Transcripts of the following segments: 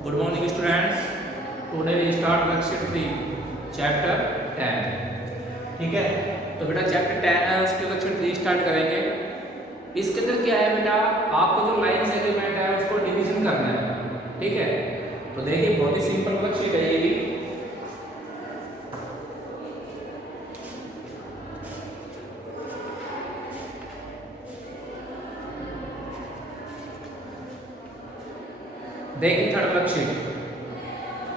Good morning, students. Today we start worksheet 3, chapter 10. ठीक है, तो बेटा चैप्टर 10 है, उसके वर्कशीट 3 स्टार्ट करेंगे। इसके अंदर क्या है बेटा, आपको जो लाइन सेगमेंट है उसको डिवीजन करना है। ठीक है, तो देखिए बहुत ही सिंपल वर्कशीट है ये भी। देखिए थर्ड वर्कशीट,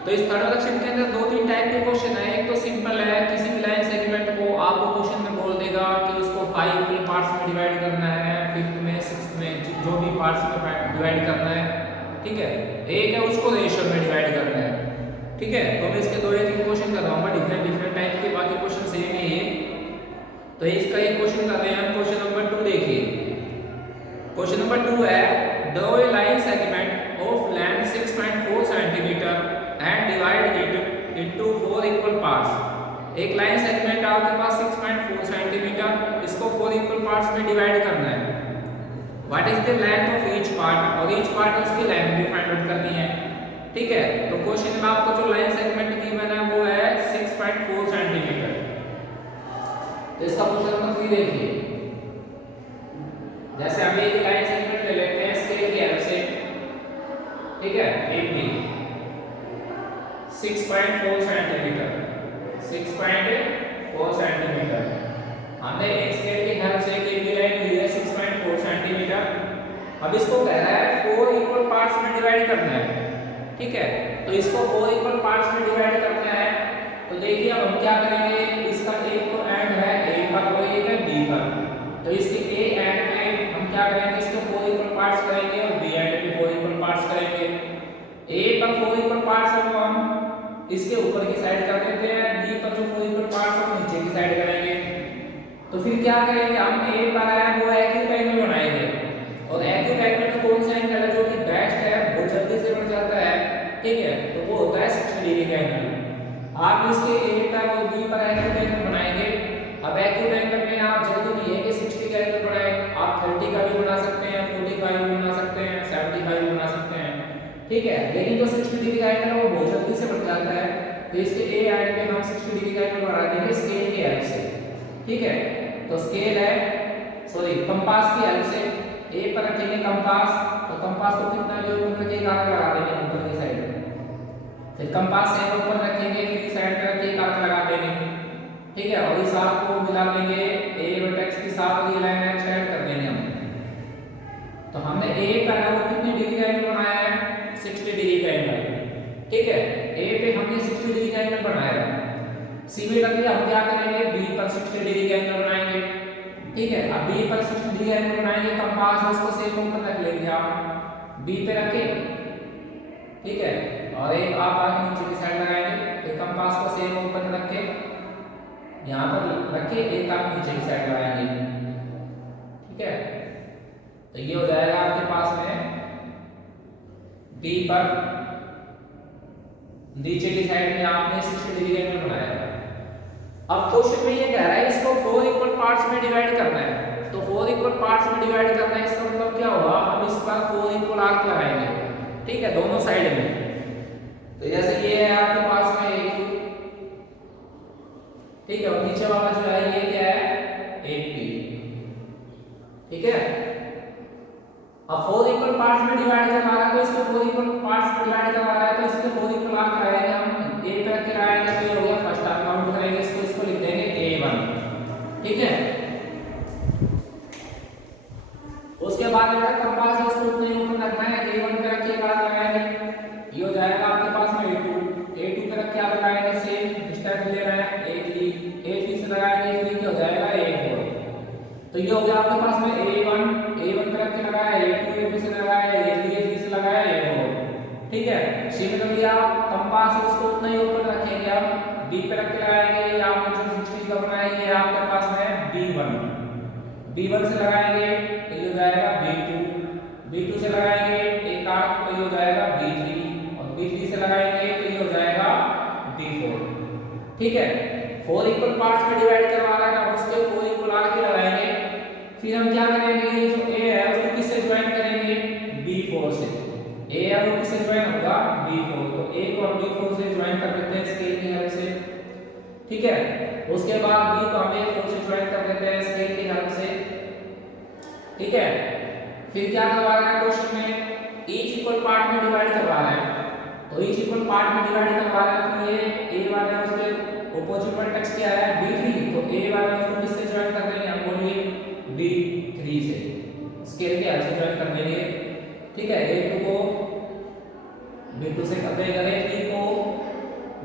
तो इस थर्ड वर्कशीट के अंदर दो तीन टाइप के क्वेश्चन है। एक तो सिंपल है, किसी भी लाइन सेगमेंट को आपको क्वेश्चन में बोल देगा कि उसको 5 इक्वल पार्ट्स में डिवाइड करना है, फिफ्थ में सिक्स्थ में जो भी पार्ट्स में डिवाइड करना है। ठीक है, एक है उसको रेशियो में डिवाइड करना है। ठीक है, तो मैं इसके दो या तीन क्वेश्चन करवाऊंगा डिफरेंट टाइप के, बाकी क्वेश्चन सेम ही है। तो इसका एक क्वेश्चन कर रहे हैं हम, क्वेश्चन नंबर 2 देखिए। क्वेश्चन नंबर 2 है, draw a line segment of length 6.4 centimetre and divide it into 4 equal parts. एक लाइन सेगमेंट आपके पास 6.4 सेंटीमीटर, इसको 4 इक्वल पार्ट्स में डिवाइड करना है। What is the length of each part, और ईच पार्ट उसकी लेंथ भी फाइंड आउट करनी है। ठीक है, तो क्वेश्चन में आपको जो लाइन सेगमेंट गिवन है वो है 6.4 सेंटीमीटर। तो इसका क्वेश्चन नंबर 3 देखिए। जैसे हम एक लाइन सेगमेंट ले लेते हैं स्केल की हेल्प से। ठीक है, एक भी 6.4 सेंटीमीटर, 6.4 सेंटीमीटर हमने एक स्केल की हेल्प से एक भी लाइन ली है 6.4 सेंटीमीटर। अब इसको कह रहा है 4 इक्वल पार्ट्स में डिवाइड करना है। ठीक है, तो इसको 4 इक्वल पार्ट्स में डिवाइड करना है। तो देखिए अब हम क्या करेंगे, इसका एक तो एंड है ए पर और एक है बी पर। तो इसके ए एंड पे हम क्या करेंगे, इसको 4 इक्वल पार्ट्स करेंगे और बी एंड पे 4 इक्वल पार्ट्स करेंगे। ए पर 4 इक्वल पार्ट्स है वो हम इसके ऊपर की साइड कर देते हैं, बी पर जो 4 इक्वल पार्ट्स है वो नीचे की साइड करेंगे। तो फिर क्या करेंगे, हम ए पर है वो एक्यूट एंगल बनाएंगे, और एक्यूट एंगल में कौन सा एंगल है जो कि बेस्ट है, वो जल्दी से बन जाता है। ठीक है, तो वो होता है 60 डिग्री का एंगल। आप इसके ए पर और बी पर एक्यूट एंगल बनाएंगे। अब एक्यूट एंगल में आप जल्दी नहीं है कि 60 का एंगल बनाएं, आप 30 का भी बना सकते हैं, 45 भी बना सकते हैं, 75 भी बना सकते हैं। ठीक है, लेकिन जो 60 डिग्री का एंगल है वो बहुत जल्दी से बन जाता है। तो इसके ए एंड पे हम 60 डिग्री का एंगल बना देंगे स्केल की हेल्प से। ठीक है, तो स्केल है सॉरी कंपास की हेल्प से ए पर रखेंगे कंपास, तो कंपास को कितना भी ऊपर रखिए आर्क लगा देंगे ऊपर की साइड। फिर कंपास से ऊपर रखेंगे, फिर साइड पे रखिए आर्क लगा देंगे। ठीक है, और इस आर्क को मिला देंगे ए वर्टेक्स के साथ, ये लाइन एक्सटेंड कर देंगे हम। तो हमने ए पर है वो कितनी डिग्री का एंगल बनाया है, 60 डिग्री का एंगल। ठीक है, ए पे हमने 60 डिग्री का एंगल बनाया है। सिमिलरली हम क्या करेंगे, बी पर 60 डिग्री का एंगल बनाएंगे। ठीक है, अब बी पर 60 डिग्री का एंगल बनाएंगे, कंपास उसको सेम ऊपर रख लेंगे, आप बी पे रखें। ठीक है, और एक आप आगे नीचे की साइड लगाएंगे, फिर कंपास को सेम ऊपर रख के यहाँ पर रखे, एक आप नीचे की साइड लगाएंगे। ठीक है, तो ये हो जाएगा आपके पास में बी पर नीचे की साइड में आपने 60 डिग्री एंगल बनाया। अब क्वेश्चन में ये कह रहा है इसको 4 इक्वल पार्ट्स में डिवाइड करना है। तो 4 इक्वल पार्ट्स में डिवाइड करना है, इसका मतलब क्या होगा, हम इस पर 4 इक्वल आर्क लगाएंगे। ठीक है, दोनों साइड में। तो जैसे ये है आपके पास में एक, ठीक है, और नीचे वाला जो है ये क्या है, एक पी। ठीक है, अब 4 इक्वल पार्ट्स में डिवाइड करवा रहा है, तो इसको 4 इक्वल पार्ट्स में डिवाइड करवा रहा है, तो इसके 4 इक्वल आर्क लगाएंगे हम। ए पे रख के लगाएंगे तो ये हो गया फर्स्ट आर्क, काउंट करेंगे इसको लिख देंगे a1। ठीक है, उसके बाद बेटा कंपास है उसको उतना ही ऊपर रखना है, a1 पे रख के एक आर्क लगाएंगे, ये हो जाएगा आपके पास में a2 पे रख के आप लगाएंगे, सेम स्टेप ले रहे हैं, a3 से लगाएंगे, a3 हो जाएगा a4। तो ये हो गया आपके पास में a1 पे रख के लगाया, a2 से लगाया, a3 से लगाया, a4। ठीक है, सिमिलरली आप कंपास उसको उतना ही ऊपर रखेंगे, आप b पे रख के लगाएंगे, ये आपने जो 60 का बनाया ये आपके पास में b1 से लगाएंगे तो ये हो जाएगा b2 से लगाएंगे एक आर्क तो ये हो जाएगा b3, और b3 से लगाएंगे तो ये हो जाएगा b4। ठीक है, 4 इक्वल पार्ट्स में डिवाइड करवा रहा है ना, उसके 4 इक्वल आर्क ही लगाएंगे। फिर हम क्या करेंगे, जो a है उसको किससे ज्वाइन करेंगे, b4 से। a है वो किससे ज्वाइन होगा, b4 कर देते हैं स्केल की हेल्प से, ठीक है। उसके बाद बी को हमें 4 से ज्वाइन कर देते हैं स्केल की हेल्प से, ठीक है। फिर क्या करवा रहा है क्वेश्चन में, ईच इक्वल पार्ट में डिवाइड करवा रहा है, तो ईच इक्वल पार्ट में डिवाइड करवा रहा है तो ये ए वाला है उसके ऑपोजिट वर्टेक्स क्या है b3, तो ए वाला उसको किससे ज्वाइन कर देंगे हम बोलिए b3 से, स्केल के हेल्प से ज्वाइन कर देंगे, ठीक है। a2 को b2 से कर देंगे, a3 को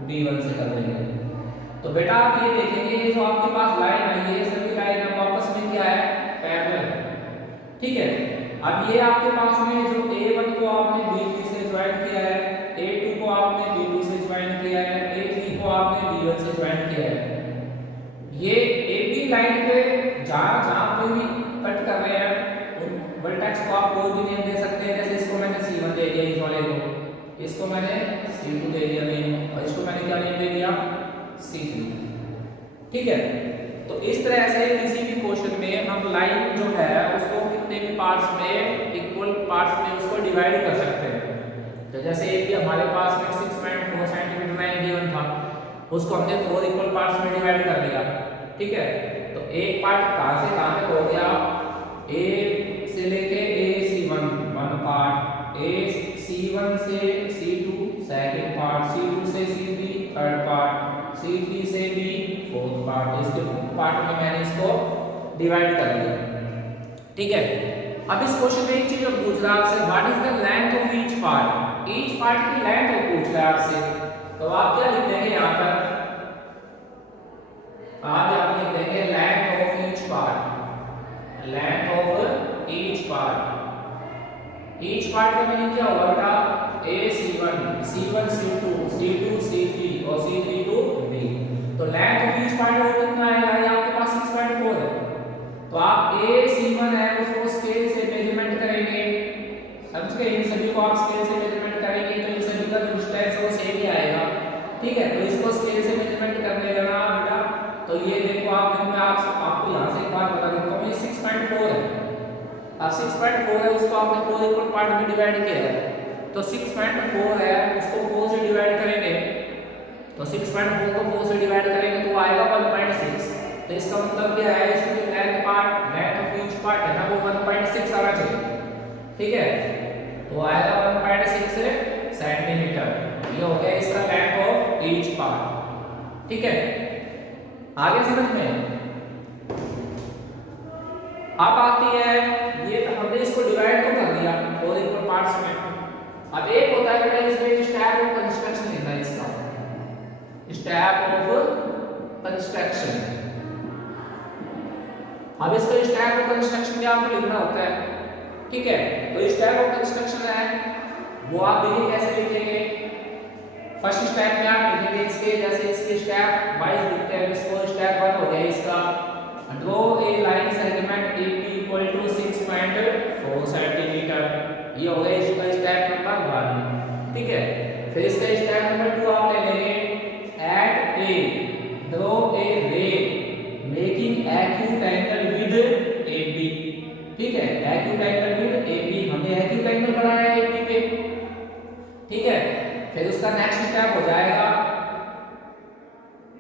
b1 से कर देंगे। तो बेटा आप ये देखेंगे ये जो आपके पास लाइन आई है सभी लाइन अब आपस में क्या है पैरेलल है, ठीक है। अब ये आपके पास में जो a1 को आपने b3 से ज्वाइन किया है, a2 को आपने b2 से ज्वाइन किया है, a3 को आपने b1 से ज्वाइन किया है, ये ab लाइन पे जहां जहां कोई भी कट कर रहे हैं उन वर्टेक्स को आप कोई भी नेम दे सकते हैं, जैसे इसको मैंने c1 दे दिया इस वाले को, इसको मैंने c2 दे दिया नेम, और इसको मैंने क्या नेम दे दिया c3, ठीक है। तो इस तरह से किसी भी क्वेश्चन में हम लाइन जो है उसको कितने भी पार्ट्स में इक्वल पार्ट्स में उसको डिवाइड कर सकते हैं। तो जैसे एक हमारे पास में 6.4 सेंटीमीटर लाइन गिवन था, उसको हमने 4 इक्वल पार्ट्स में डिवाइड कर दिया, ठीक है। तो एक पार्ट कहां से कहां तक हो गया, ए से लेके AC1 वन पार्ट, AC1 से C2 सेकंड पार्ट, C2 से C3 थर्ड पार्ट, C3 से B फोर्थ पार्ट, इसके पार्ट में मैंने इसको डिवाइड कर दिया, ठीक है। अब इस क्वेश्चन में एक चीज और पूछ रहा है आपसे, what is the length of each part, each part की लेंथ वो पूछ रहा है आपसे, तो आप क्या लिख देंगे यहाँ पर, आप यहाँ पर लिख देंगे length of each part, length of each part, each part का मीनिंग क्या होगा बेटा, AC1 C1 C2 C2 C3 और C3 to B, तो लेंथ ऑफ ईच पार्ट वो कितना आएगा, ये आपके पास 6.4 है, तो आप AC1 है उसको स्केल से मेजरमेंट करेंगे, समझ गए, इन सभी को आप स्केल से मेजरमेंट करेंगे तो इन सभी का जो डिस्टेंस है वो सेम ही आएगा, ठीक है। तो इसको स्केल से मेजरमेंट करने जाना बेटा, तो ये देखो मैं आपको यहाँ से एक बात बता देता हूँ, ये 6.4 है, अब 6.4 है उसको आपने 4 इक्वल पार्ट में डिवाइड किया है, तो 6.4 है उसको 4 से डिवाइड करेंगे, तो 6.4 को 4 से डिवाइड करेंगे तो आएगा 1.6, तो इसका मतलब क्या है, इसकी जो length part length of each part है ना वो 1.6 आना चाहिए, ठीक है। तो आएगा 1.6 सेंटीमीटर, ये हो गया इसका लेंथ ऑफ ईच पार्ट, ठीक है। आगे समझ में अब आती है, ये हमने इसको डिवाइड तो कर दिया 4 इक्वल पार्ट्स में, अब एक होता है बेटा इसमें स्टेप ऑफ कंस्ट्रक्शन लिखना है, इसका स्टेप ऑफ कंस्ट्रक्शन, अब इसका स्टेप ऑफ कंस्ट्रक्शन क्या आपको लिखना होता है, ठीक है। तो स्टेप ऑफ कंस्ट्रक्शन है वो आप देखिए कैसे लिखेंगे, फर्स्ट स्टेप में आप लिखेंगे इसके जैसे इसके स्टेप वाइज लिखते हैं, इसको स्टेप 1 हो गया इसका, draw a line segment AP equal to 6.4 centimetre, ये हो गया इसका स्टेप नंबर 1, ठीक है। फिर इसका स्टेप नंबर 2 आप ले लेंगे, एट ए ड्रॉ ए रे making acute angle with AB, ठीक है, एक्यूट एंगल विद AB, हमने एक्यूट एंगल बनाया है AB पे, ठीक है। फिर उसका नेक्स्ट स्टेप हो जाएगा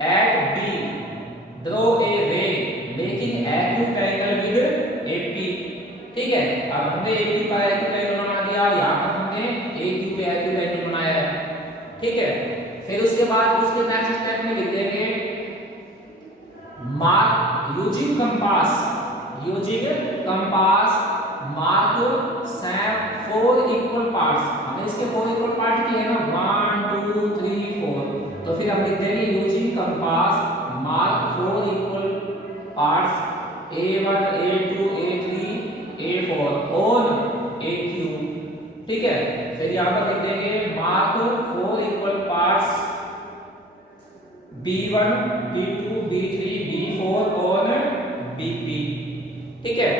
एट B ड्रॉ ए रे making acute angle with AP, ठीक है। अब हमने AP का एक्यूट एंगल बना दिया, यहाँ पर हमने AQ पे एक्यूट एंगल बनाया है, ठीक है। फिर उसके बाद उसके नेक्स्ट स्टेप में लिख देंगे mark using compass mark Sam 4 equal parts, हमने इसके 4 इक्वल पार्ट किए ना 1 2 3 4, तो फिर हम लिख देंगे using compass mark 4 equal parts A1 A2 A3 A4 on AQ, ठीक है। फिर यहाँ पर लिख देंगे mark 4 equal parts B1 B2 B3 B4 on BP, ठीक है।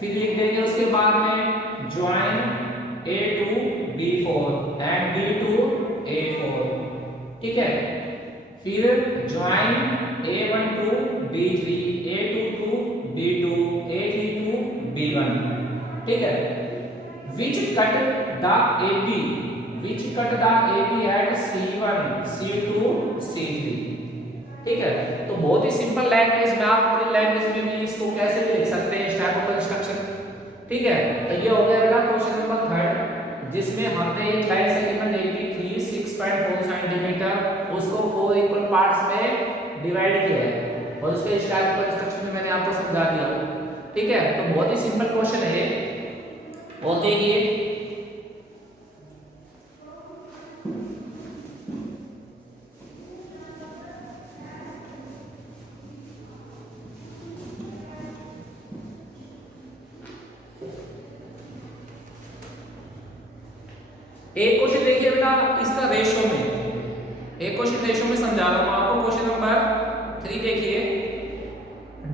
फिर लिख देंगे उसके बाद में join A2 B4 and B2 A4, ठीक है। फिर join A1 to B3 A2 to B2 A3 to B1, ठीक है। which cut the AB which cut the AB at C1 C2 C3। ठीक है, तो बहुत ही सिंपल लैंग्वेज में, आप अपनी लैंग्वेज में भी इसको कैसे भी लिख सकते हैं, इस टाइप ऑफ कंस्ट्रक्शन। ठीक है, तो ये हो गया बेटा क्वेश्चन नंबर 3, जिसमें हमने एक लाइन सेगमेंट AB थी 6.4 सेंटीमीटर, उसको 4 इक्वल पार्ट्स में डिवाइड किया है और उसके इस टाइप ऑफ कंस्ट्रक्शन में मैंने आपको समझा दिया। ठीक है, तो बहुत ही सिंपल क्वेश्चन है और देखिए एक क्वेश्चन देखिए बेटा, इसका रेशो में, एक क्वेश्चन रेशो में समझा रहा हूं आपको। क्वेश्चन नंबर 3 देखिए,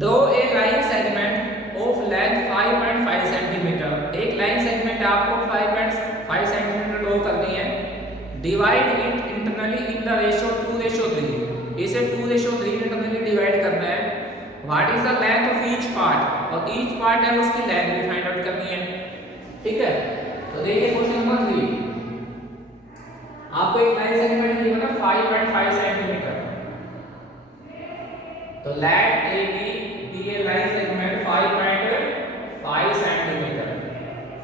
draw a line segment of length 5.5 centimetre. एक लाइन सेगमेंट आपको 5.5 सेंटीमीटर ड्रॉ करनी है। Divide it internally in the ratio 2:3। इसे 2:3 इंटरनली डिवाइड करना है। What is the length of each part, और ईच पार्ट है उसकी लेंथ भी फाइंड आउट करनी है। ठीक है, तो देखिए क्वेश्चन नंबर 3, आपको एक लाइन सेगमेंट दिया ना 5.5 सेंटीमीटर, तो लेट AB बी ए लाइन सेगमेंट 5.5 सेंटीमीटर।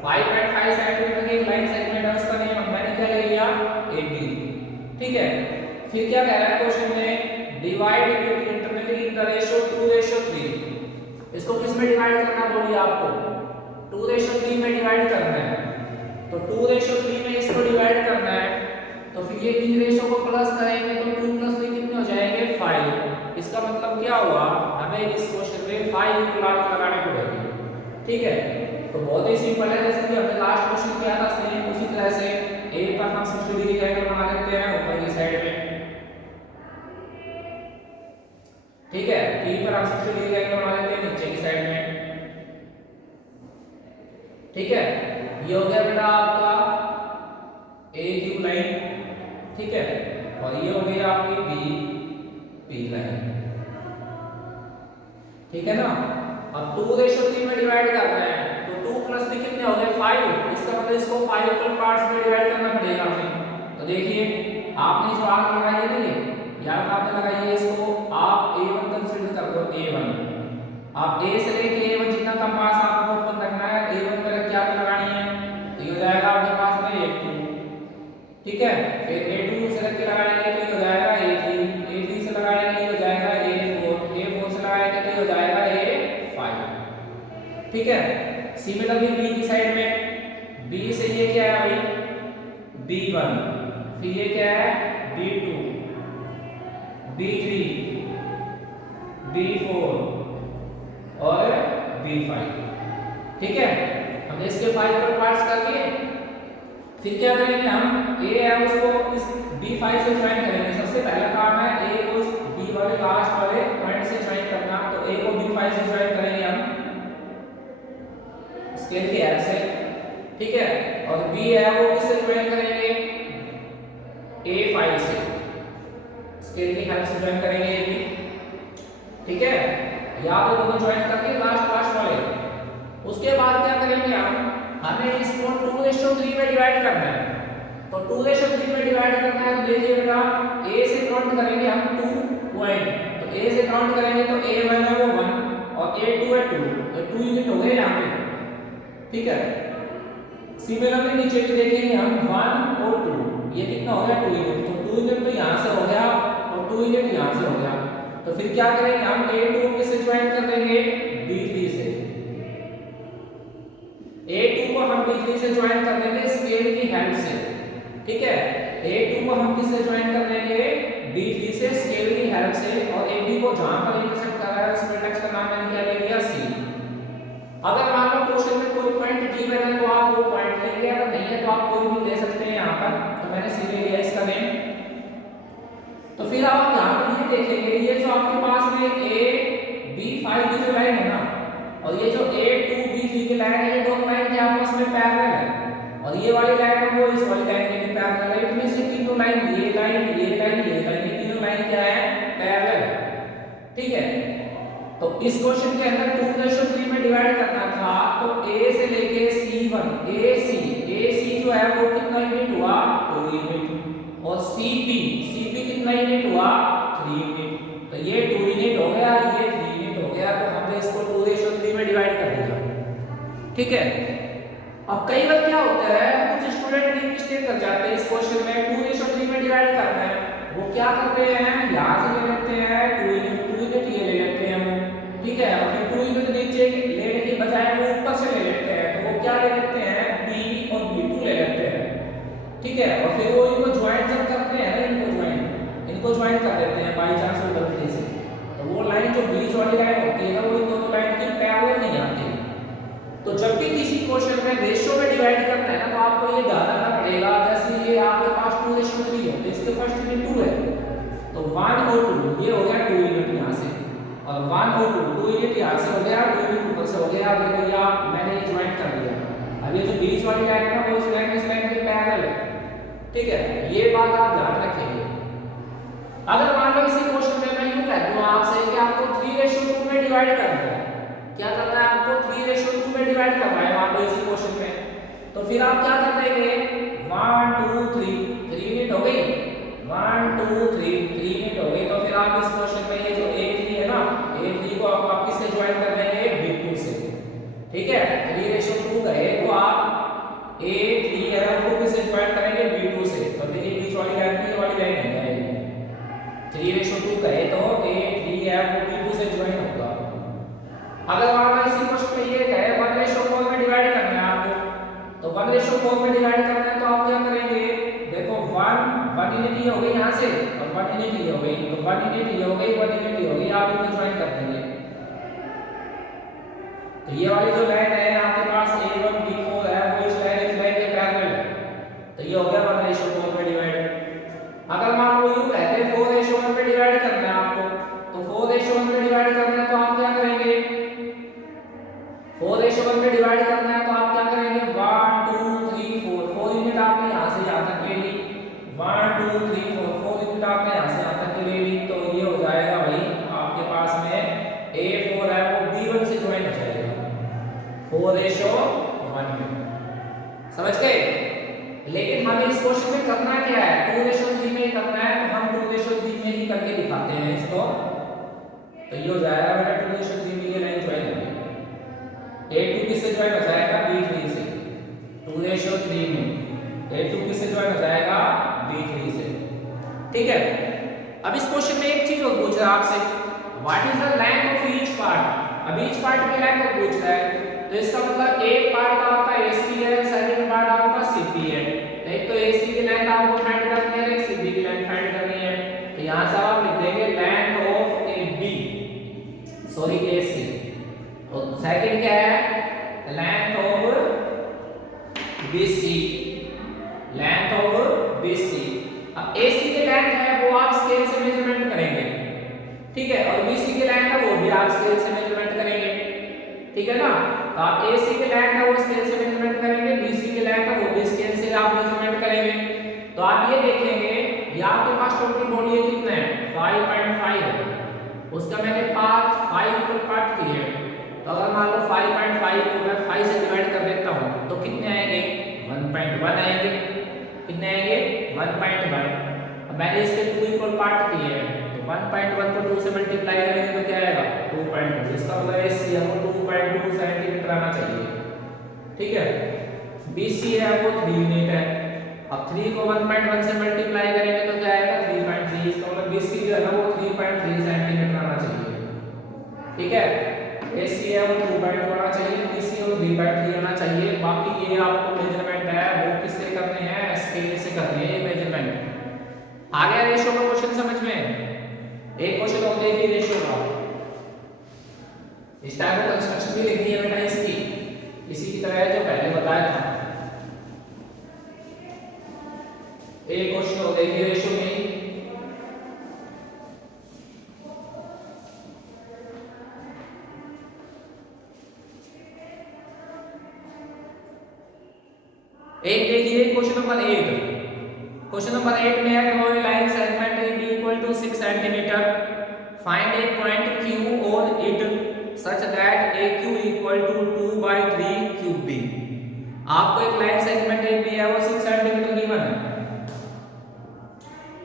5.5 सेंटीमीटर की एक लाइन सेगमेंट है, उसका नेम मैंने क्या ले लिया, AB। ठीक है, फिर क्या कह रहा है क्वेश्चन में, divide it internally in the ratio 2:3। इसको किस में डिवाइड करना बोलिए आपको, 2:3 में डिवाइड करना है। तो 2:3 में इसको डिवाइड करना है, तो फिर ये तीन रेशो को प्लस करेंगे तो 2 + 3 कितने हो जाएंगे, 5। इसका मतलब क्या हुआ, हमें इस क्वेश्चन में 5 इक्वल लगाने पड़ेंगे। ठीक है, तो बहुत ही सिंपल है, जैसे कि हमने लास्ट क्वेश्चन किया था सेम उसी तरह से ए पर हम 60 डिग्री का एंगल बना लेते हैं ऊपर की साइड में। ठीक है, बी पर हम 60 डिग्री का एंगल बना लेते हैं नीचे की साइड में। ठीक है, ये हो गया बेटा आपका ए क्यू लाइन। ठीक है, और ये हो गई आपकी बी पी लाइन। ठीक है ना, अब 2:3 में डिवाइड करना है, तो 2 + 3 कितने हो गए, 5। इसका मतलब इसको 5 इक्वल पार्ट्स में डिवाइड करना पड़ेगा हमें। तो देखिए आपने जो आग लगाई है ना, ये आग आपने लगाई है, इसको आप A1 कंसीडर कर दो, A1। आप A से लेके A1 जितना कंपास आपको ओपन रखना है, A1 पर क्या लगानी है, तो ये हो जाएगा आपके पास में A2। ठीक है, फिर A2 से लेके लगाएंगे तो ये हो जाएगा A3, A3 से लगाएंगे ये हो जाएगा A4, A4 से लगाएंगे तो ये हो जाएगा A5। ठीक है, सिमिलरली B की साइड में, B से ये क्या है भाई, B1, फिर ये क्या है, B2, B3, B4 और B5। ठीक है, हमने इसके 5 पर पार्ट्स कर लिए। फिर क्या करेंगे हम, ए है उसको इस B5 से ज्वाइन करेंगे। सबसे पहला काम है ए को इस B वाले लास्ट वाले पॉइंट से ज्वाइन करना, तो ए को B5 से ज्वाइन करेंगे हम स्केल की हेल्प से। ठीक है, और B है वो किससे ज्वाइन करेंगे, A5 से स्केल की हेल्प से ज्वाइन करेंगे ये भी। ठीक है, यहाँ पे दोनों ज्वाइन करके लास्ट वाले। उसके बाद क्या करेंगे हम, हमें इसको 2:3 में डिवाइड करना है। तो 2:3 में डिवाइड करना है, तो देखिए बेटा A से काउंट करेंगे हम 2 पॉइंट, तो A से काउंट करेंगे तो A1 है वो 1 और A2 है 2, तो 2 यूनिट हो गए यहाँ पे। ठीक है, सिमिलरली नीचे भी देखेंगे हम 1 और 2, ये कितना हो गया, 2 यूनिट। तो 2 यूनिट तो यहाँ से हो गया और 2 यूनिट यहाँ से हो गया। तो फिर क्या करेंगे हम, A2 किससे ज्वाइन कर देंगे, B3 से। A2 को हम B3 से ज्वाइन कर देंगे स्केल की हेल्प से। ठीक है, A2 को हम किससे ज्वाइन कर देंगे, B3 से स्केल की हेल्प से। और AB को जहां पर इंटरसेक्ट कर रहा है उस वर्टेक्स का नाम मैंने क्या ले लिया, C। अगर मान लो क्वेश्चन में कोई पॉइंट गिवन है तो आप वो पॉइंट लेंगे, अगर नहीं है तो आप कोई भी ले सकते हैं यहाँ पर। तो मैंने C ले लिया इसका नेम। तो फिर आप यहाँ पर ये देखेंगे, ये जो आपके पास में AB5 की जो लाइन है ना, और ये जो A2 B3 की लाइन है, ये दोनों लाइन के आपस में पैरेलल है। और ये वाली लाइन है वो इस वाली लाइन के भी पैरेलल है। इनमें से तीनों लाइन, ये लाइन, ये लाइन, ये लाइन, ये तीनों लाइन क्या है, पैरेलल है। ठीक है, तो इस क्वेश्चन के अंदर 2:3 में डिवाइड करना था, तो A से लेके C1, AC जो है वो कितना यूनिट हुआ, 2 ठीक है। अब कई बार क्या होता है, कुछ स्टूडेंट ये मिस्टेक कर जाते हैं इस क्वेश्चन में 2:3 में डिवाइड करना है। वो क्या करते हैं, यहाँ से ले लेते हैं 2 यूनिट ये ले लेते हैं वो, ठीक है। और फिर 2 यूनिट नीचे लेने के बजाय वो ऊपर से ले लेते हैं, तो वो क्या ले लेते हैं, b और b2 ले लेते हैं, ठीक है। और फिर वो इनको ज्वाइन जब करते हैं ना, इनको ज्वाइन कर देते हैं बाई चांस वो गलती से, तो वो लाइन जो बीच वाली लाइन होती है ना, वो इन दोनों लाइन के पैरेलल नहीं आती। तो जब भी किसी क्वेश्चन में रेशियो में डिवाइड करना है ना, तो आपको ये ध्यान रखना पड़ेगा, जैसे ये आपके पास 2:3 है, तो इसके फर्स्ट में 2 है, तो 1 और 2 ये हो गया 2 यूनिट यहाँ से, और 1 और 2 यूनिट यहाँ से हो गया, 2 यूनिट ऊपर से हो गया। अब देखो या मैंने ये ज्वाइन कर दिया, अब ये जो बीच वाली लाइन है ना, वो इस लाइन के पैरेलल है, ठीक है। ये बात आप ध्यान रखेंगे। अगर मान लो इसी क्वेश्चन में मैं यूं कह दूं आपसे कि आपको 3:2 में डिवाइड करना है, क्या करना है आपको, 3:2 में डिवाइड करना है मान लो इसी क्वेश्चन में, तो फिर आप क्या कर देंगे, 1 2 3 यूनिट हो गई, 1 2 3 यूनिट हो गई। तो फिर आप इस क्वेश्चन में ये जो a3 है ना, a3 को आप किससे ज्वाइन कर देंगे, b2 से, ठीक है। 3:2 गए तो आप a3 है उसको किससे ज्वाइन करेंगे, b2 से, तो फिर ये बीच वाली लाइन की वाली लाइन है 3:2 कहे तो a3 है वो b2 से ज्वाइन होगा। अगर मान लो इसी क्वेश्चन में ये कहे 1:4 में डिवाइड करना है आपको, तो 1:4 में डिवाइड करना है, तो आप क्या करेंगे, देखो 1 यूनिट हो गई यहाँ से, और 1 यूनिट हो गई, तो 1 यूनिट हो गई, 1 यूनिट हो गई, आप इनको ज्वाइन कर देंगे। तो ये वाली जो लाइन है आपके पास a1 b4 है, वो इस लाइन के पैरेलल है, तो ये हो गया 1:4 में डिवाइड। अगर मान लो यूं कहते हैं 4:1 में डिवाइड करना है आपको, तो 4:1 में डिवाइड करना है, तो आप क्या करेंगे, 4:1 में डिवाइड करना है, तो आप क्या करेंगे, 1 2 3 4 यूनिट आपने यहाँ से यहाँ तक ले ली, 1 2 3 4 यूनिट आपने यहाँ से यहाँ तक ले ली, तो ये हो जाएगा भाई आपके पास में a4 है वो b1 से ज्वाइन हो जाएगा 4:1 में, समझ गए। लेकिन हमें इस क्वेश्चन में करना क्या है, 2:3 में करना है, तो हम 2:3 में ही करके दिखाते हैं इसको। तो ये हो जाएगा मेरा 2:3 में ये लाइन ज्वाइन होगी, a2 किससे ज्वाइन हो जाएगा, b3 से, 2:3 में a2 किससे ज्वाइन हो जाएगा, b3 से, ठीक है। अब इस क्वेश्चन में एक चीज और पूछ रहा है आपसे, what is the length of each part. अब ईच पार्ट की लेंथ को पूछ रहा है, तो इसका मतलब एक पार्ट आपका AC है, सेकंड पार्ट आपका CP है। एक तो AC की लेंथ आपको फाइंड करनी है, एक CP की लेंथ फाइंड करनी है, तो यहां से आप लिख देंगे लेंथ ऑफ AC, और सेकंड क्या है, length of BC, length of BC। अब AC की लेंथ है वो आप स्केल से मेजरमेंट करेंगे, ठीक है, और BC की लेंथ है वो भी आप स्केल से मेजरमेंट करेंगे, ठीक है ना। तो आप AC की लेंथ है वो स्केल से मेजरमेंट करेंगे, BC की लेंथ है वो भी स्केल से आप मेजरमेंट करेंगे। तो आप ये देखेंगे ये आपके पास टोटल बॉडी कितना है, 5.5 है, उसका मैंने 5 इक्वल पार्ट किए हैं, तो अगर मान लो 5.5 को मैं 5 से डिवाइड कर देता हूं, तो कितने आएंगे, 1.1 आएंगे, कितने आएंगे, 1.1। अब मैंने इसके 2 इक्वल पार्ट किए हैं, तो 1.1 को 2 से मल्टीप्लाई करेंगे तो क्या आएगा, 2.2, इसका मतलब AC है वो 2.2 सेंटीमीटर आना चाहिए, ठीक है। BC है वो 3 यूनिट है, अब 3 को 1.1 से मल्टीप्लाई करेंगे तो क्या आएगा, 3.3, इसका मतलब BC जो है ना वो 3.3 सेंटीमीटर आना चाहिए, ठीक है। AC है वो 2.2 आना चाहिए, BC और 3.3 आना चाहिए। बाकी ये आपको मेजरमेंट है वो किससे करने हैं, स्केल से करने हैं मेजरमेंट। आ गया रेशियो का क्वेश्चन समझ में, एक क्वेश्चन और देखिए रेशियो का, इस टाइप का कंस्ट्रक्शन भी लिखनी है बेटा इसकी, इसी की तरह जो पहले बताया था। एक क्वेश्चन और देखिए रेशियो में, एक देखिए क्वेश्चन नंबर 8, क्वेश्चन नंबर 8 में है draw a line segment AB equal to 6 centimetre, find a point Q on it such that AQ equal to 2/3 cube B। आपको एक लाइन सेगमेंट AB है वो 6 सेंटीमीटर गिवन है,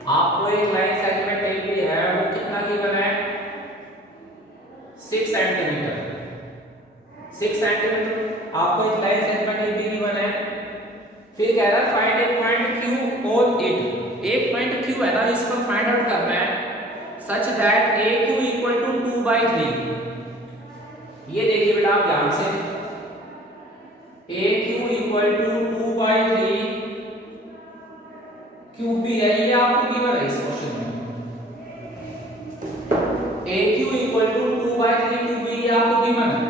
आपको एक लाइन सेगमेंट AB है वो कितना गिवन है, 6 सेंटीमीटर, 6 सेंटीमीटर आपको एक लाइन सेगमेंट AB गिवन है। फिर कह रहा है find a point Q on it. एक पॉइंट Q है ना, इसको फाइंड आउट करना है such that AQ equal to 2/3। ये देखिए बेटा आप ध्यान से, AQ इक्वल टू 2/3 QB है, ये आपको गिवन है इस क्वेश्चन में। AQ इक्वल टू 2/3 QB ये आपको गिवन है,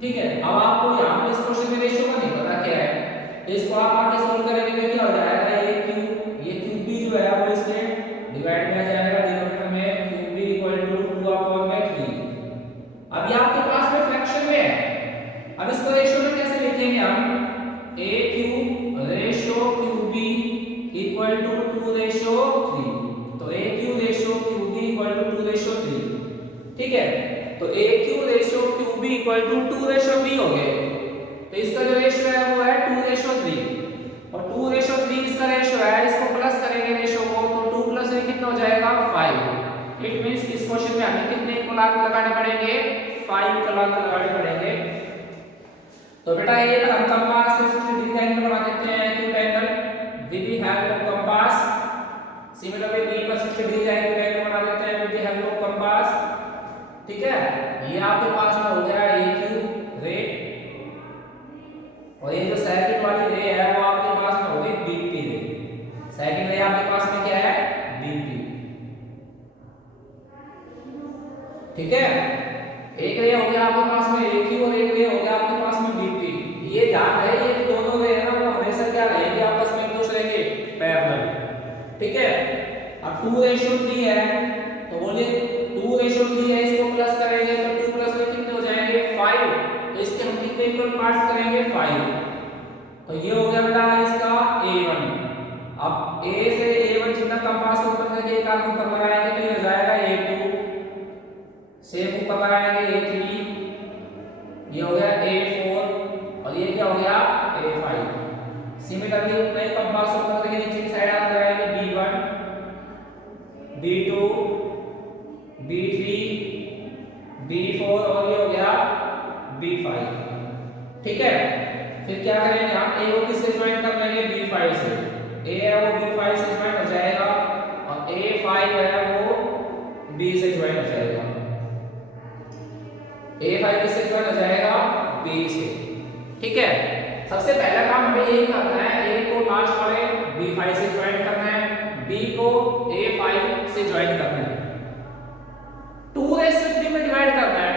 ठीक है। अब आपको यहाँ पे इस क्वेश्चन में रेशियो का नहीं पता क्या है, तो इसको आप आगे सोल्व करेंगे तो क्या हो जाएगा, ये QB जो है वो इसमें डिवाइड में आ जाएगा डिनोमिनेटर में, QB इक्वल टू 2/3। अब ये आपके पास में फ्रैक्शन में है, अब इसको रेशियो में कैसे लिखेंगे हम, AQ ratio QB equal to 2/3। तो AQ ratio QB equal to 2/3, ठीक है। तो AQ ratio QB equal to 2/3 हो गए, तो इसका जो रेशियो है वो है 2/3, और 2/3 इसका रेशियो है, इसको प्लस करेंगे रेशियो को, तो 2 + 3 कितना हो जाएगा 5। इट मींस इस क्वेश्चन में हमें कितने कोलाक लगाने पड़ेंगे, 5 कोलाक लगाने पड़ेंगे। तो बेटा ये पर हम कंपास से 60 डिग्री एंगल बना देते हैं, acute angle with the help of compass. Similarly B पर 60 डिग्री एंगल बना देते हैं with the help of compass, ठीक है। ये आपके पास में हो गया AQ रे, और ये जो सेकंड वाली रे है वो आपके पास में हो गई BP रे। सेकंड रे आपके पास में क्या है, BP, ठीक है। एक रे हो गया आपके पास में AQ और एक रे हो गया आपके पास में BP। ये ध्यान रहे ये दोनों रे है ना वो हमेशा क्या रहेंगे, आपस में एक दूसरे के पैरेलल, ठीक है। अब 2/3 है, तो बोलिए 2/3 है, इसको प्लस करेंगे तो 2 + 3 कितने हो जाएंगे 5, तो इसके हम कितने इक्वल पार्ट्स करेंगे 5। तो ये हो गया बेटा इसका A1। अब A से A1 जितना कंपास ऊपर करके एक आगे ऊपर लगाएंगे तो ये हो जाएगा A2, सेम ऊपर लगाएंगे A3, ये हो गया A4, और ये क्या हो गया A5। सिमिलरली उतना ही कंपास ऊपर करके नीचे की साइड आप लगाएंगे B1, B2, B3, B4, और ये हो गया B5, ठीक है। फिर क्या करेंगे हम, A को किससे ज्वाइन कर लेंगे, B5 से। A है वो B5 से ज्वाइन हो जाएगा, और A5 है वो B से ज्वाइन हो जाएगा। A5 किससे ज्वाइन हो जाएगा, B से, ठीक है। सबसे पहला काम हमें यही करना है, A को लास्ट वाले B5 से ज्वाइन करना है, B को A5 से ज्वाइन करना है, 2/3 में डिवाइड करना है,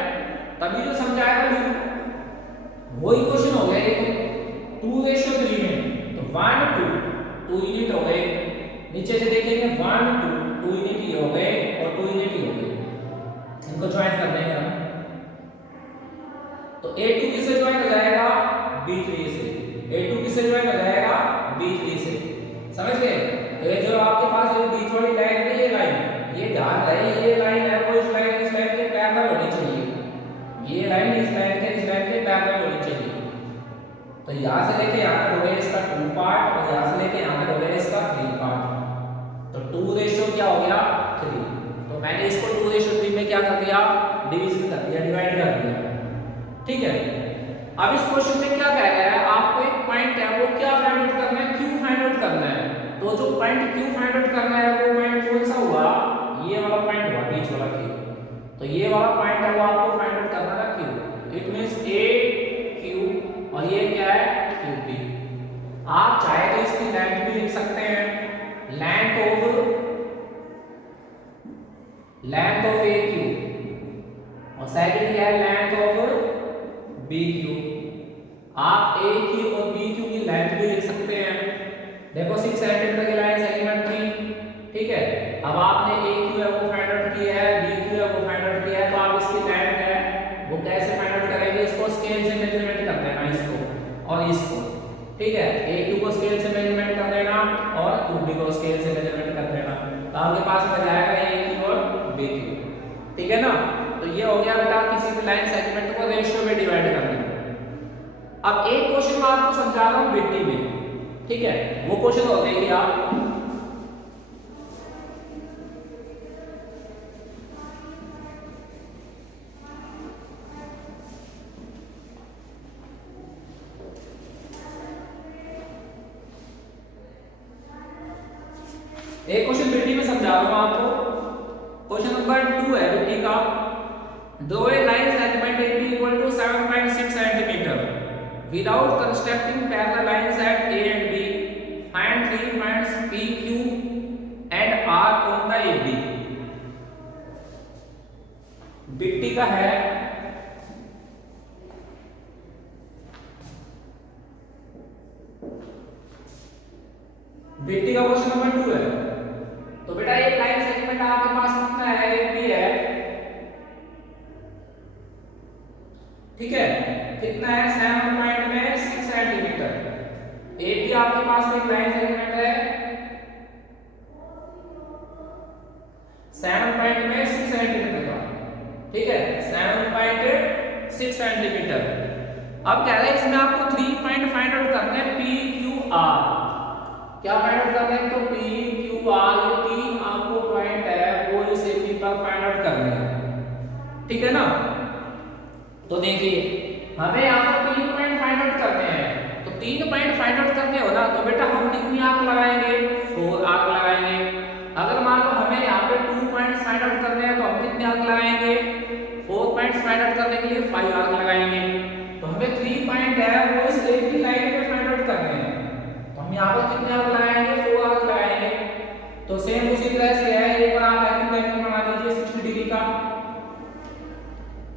तभी जो समझाया था वही क्वेश्चन हो गया। ये 2/3 में तो 1 2 यूनिट हो गए, नीचे से देखेंगे 1 2 यूनिट ये हो गए और 2 यूनिट ये हो गए, इनको ज्वाइन कर देंगे हम। तो A2 किससे ज्वाइन हो जाएगा, B3 से। A2 किससे ज्वाइन हो जाएगा, B3 से, समझ गए। तो ये जो आपके पास ये बीच वाली लाइन है, ये लाइन, ये ध्यान रहे ये लाइन है वो इस लाइन के पैरेलल होनी चाहिए, ये लाइन इस लाइन के पैरेलल होनी चाहिए। तो यहाँ से लेके यहाँ तक हो गया इसका 2 पार्ट, और यहाँ से लेके यहाँ तक हो गया इसका 3 पार्ट। तो 2 क्या हो गया 3, तो मैंने इसको 2:3 में क्या कर दिया, डिवीजन कर दिया, डिवाइड कर दिया, ठीक है। अब इस क्वेश्चन में क्या कहा गया है, आपको एक पॉइंट है वो क्या फाइंड आउट करना है, Q फाइंड आउट करना है। तो जो पॉइंट Q फाइंड आउट करना है वो पॉइंट कौन सा हुआ, ये वाला पॉइंट हुआ बीच वाला Q। तो ये वाला पॉइंट है वो आपको फाइंड आउट करना है Q। It means A Q और ये क्या है QB। आप चाहे तो इसकी लेंथ भी लिख सकते हैं, लेंथ ऑफ AQ, और सेकंड क्या है लेंथ ऑफ BQ। आप AQ और BQ की लेंथ भी लिख सकते हैं। देखो 6 सेंटीमीटर की लाइन सेगमेंट थी, ठीक है। अब आपने AQ है वो फाइंड आउट किया है, BQ है वो फाइंड आउट किया है, तो आप इसकी लेंथ है वो कैसे फाइंड आउट करेंगे, इसको स्केल से मेजरमेंट कर देना, इसको और इसको, ठीक है। AQ को स्केल से मेजरमेंट कर देना और QB को स्केल से मेजरमेंट कर देना, तो आपके पास में जाएगा AQ और BQ, ठीक है ना। तो ये हो गया बेटा किसी भी लाइन सेगमेंट को रेशियो में डिवाइड करना। अब एक क्वेश्चन मैं आपको समझा रहा हूं बिट्टी में, ठीक है। वो क्वेश्चन हो गया कि आप एक क्वेश्चन बिट्टी में समझा रहा हूं आपको। क्वेश्चन नंबर 2 है बिट्टी का। Draw a line segment AB equal to 7.6 centimetre without constructing parallel lines at A and B, find 3 points P, Q and R on the AB। बिट्टी का है बिट्टी का क्वेश्चन नंबर 2 है। तो बेटा एक लाइन सेगमेंट आपके पास कितना है, एक भी है, ठीक है, कितना है 7.6 सेंटीमीटर। एक भी आपके पास में एक लाइन सेगमेंट है 7.6 सेंटीमीटर का, ठीक है, 7.6 सेंटीमीटर। अब कह रहा है इसमें आपको 3 पॉइंट फाइंड आउट करने हैं P, Q, R। क्या फाइंड आउट करने हैं? तो P, Q, R ये 3 आपको पॉइंट है वो इस AP पर फाइंड आउट करने हैं, ठीक है ना। तो देखिए हमें यहाँ पर 3 पॉइंट फाइंड आउट करने हैं। तो 3 पॉइंट फाइंड आउट करने हो ना, तो बेटा हम कितनी आंख लगाएंगे? 4 आंख लगाएंगे। अगर मान लो हमें यहाँ पे 2 पॉइंट्स फाइंड आउट करने हैं तो हम कितने आंख लगाएंगे? 4 पॉइंट्स फाइंड आउट करने के लिए 5 आंख लगाएंगे। तो हमें 3 पॉइंट है वो इस एक ही लाइन पे फाइंड आउट करने हैं। तो हम यहाँ पर कितने आंख लगाएंगे? 4 आंख लगाएंगे। तो सेम उसी तरह से है, एक पर आप एक्यूट एंगल बना दीजिए 60 डिग्री का,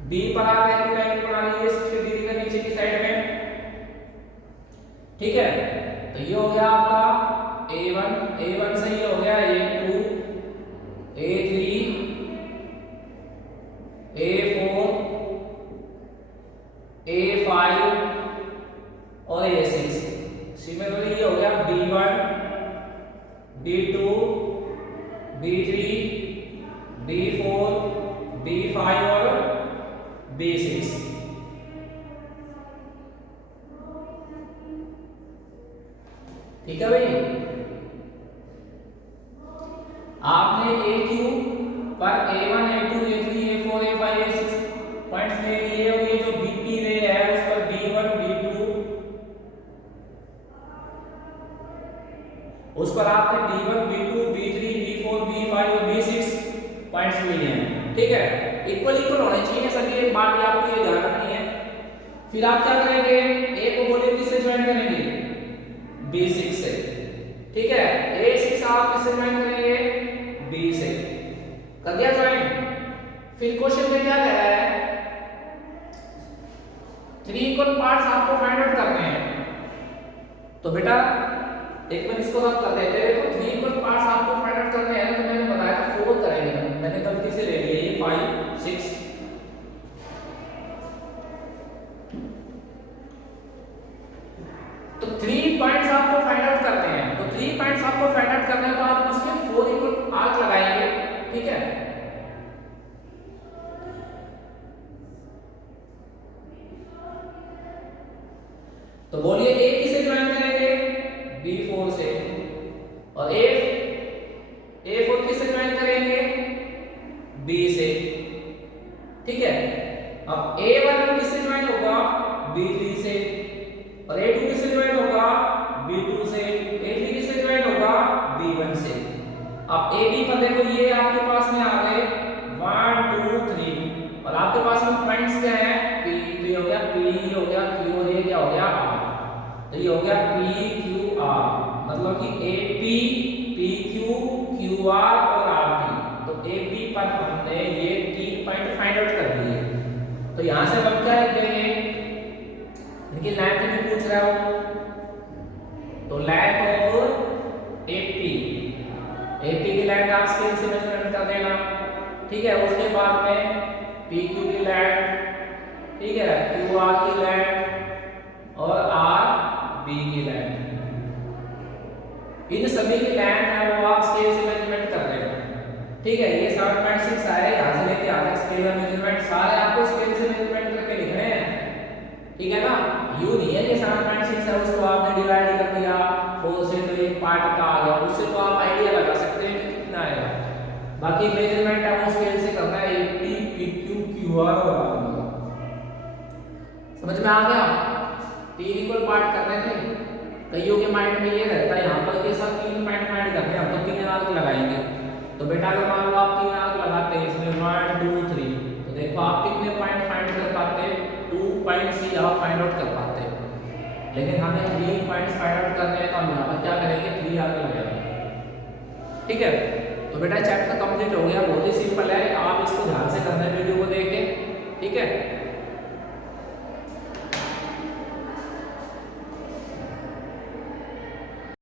बी पर आप एक्यूट एंगल बना लीजिए 60 डिग्री का नीचे की साइड में, ठीक है। तो ये हो गया आपका A1 से ये हो गया A2, A3, A4, A5 और A6। सिमिलरली ये हो गया B1, B2, B3, B4, B5 और B6। ठीक है भाई, आपने AQ पर A1, A2, A3, A4, A5, A6 points ले लिए और ये जो BP रे है उस पर B1, B2 उस पर आपने B1, B2, B3, B4, B5 और B6 पॉइंट्स लिए हैं, ठीक है। इक्वल होने चाहिए सभी, एक बात आपको ये ध्यान रखनी है। फिर आप क्या करेंगे? A को बोले किससे ज्वाइन करेंगे? B6 से, ठीक है। A6 आप किससे ज्वाइन करेंगे? B से। कर दिया ज्वाइन। फिर क्वेश्चन में क्या कह रहा है? 3 इक्वल पार्ट्स आपको फाइंड आउट करने हैं। तो बेटा एक बार इसको रफ कर देते हैं। तो 3 इक्वल पार्ट्स आपको फाइंड आउट करने हैं, तो मैंने बताया था 4 करेंगे, मैंने गलती से ले लिया ये 5, 6। तो 3 पॉइंट्स आपको फाइंड आउट करते हैं। तो 3 पॉइंट्स आपको फाइंड आउट करने हैं तो आप उसके 4 इक्वल आर्क लगाएंगे, ठीक है। तो बोलिए A किसे ज्वाइन करेंगे? B4 से। और A4 किसे ज्वाइन करेंगे? B से, ठीक है। अब A1 किससे ज्वाइन होगा? B3 से। और A2 किससे ज्वाइन होगा? B2 से। A3 किससे ज्वाइन होगा? B1 से। अब AB पर देखो ये आपके पास में आ गए 1 2 3 और आपके पास में पॉइंट्स क्या है? P, तो ये हो गया P, हो गया Q और ये क्या हो गया? R। तो ये हो गया PQR, मतलब कि AP, PQ, QR और RP। तो AP पर हमने ये 3 पॉइंट फाइंड आउट कर लिए। तो यहां से हम क्या लिख देंगे? इनकी लेंथ भी पूछ रहा हूं, तो लेंथ ऑफ AP की लेंथ आप स्केल से मेजरमेंट कर देना, ठीक है। उसके बाद में PQ की लेंथ, ठीक है, QR की लेंथ और RB की लेंथ, इन सभी की लेंथ है वो आप स्केल से मेजरमेंट कर देना, ठीक है। ये 7.6 आया, यहां से लेके आगे स्केल में मेजरमेंट सारे आपको स्केल से मेजरमेंट करके लिखने हैं, ठीक है ना। यू नहीं है कि 7.6 है उसको आपने डिवाइड कर दिया 4 से तो एक पार्ट का आ गया, उससे तो आप आइडिया लगा सकते हैं कि कितना आएगा। बाकी मेजरमेंट है वो स्केल से करना है, AP, PQ, QR और RB। समझ में आ गया? 3 इक्वल पार्ट करने थे, कईयों के माइंड में ये रहता है यहाँ पर के साथ 3 पॉइंट फाइंड करने हैं, हम तो 3 अंक लगाएंगे। तो बेटा अगर मान लो आप 3 अंक लगाते हैं इसमें 1 2 3, तो देखो आप कितने पॉइंट फाइंड कर पाते हैं, 2 पॉइंट्स ही आप फाइंड आउट कर पाते हैं। लेकिन हमें 3 पॉइंट्स फाइंड आउट करने हैं, तो हम यहाँ पर क्या करेंगे, 3 अंक लगाएंगे। ठीक है, तो बेटा चैप्टर कंप्लीट हो गया, बहुत ही सिंपल है, आप इसको ध्यान से करना है वीडियो को देख के। ठीक है।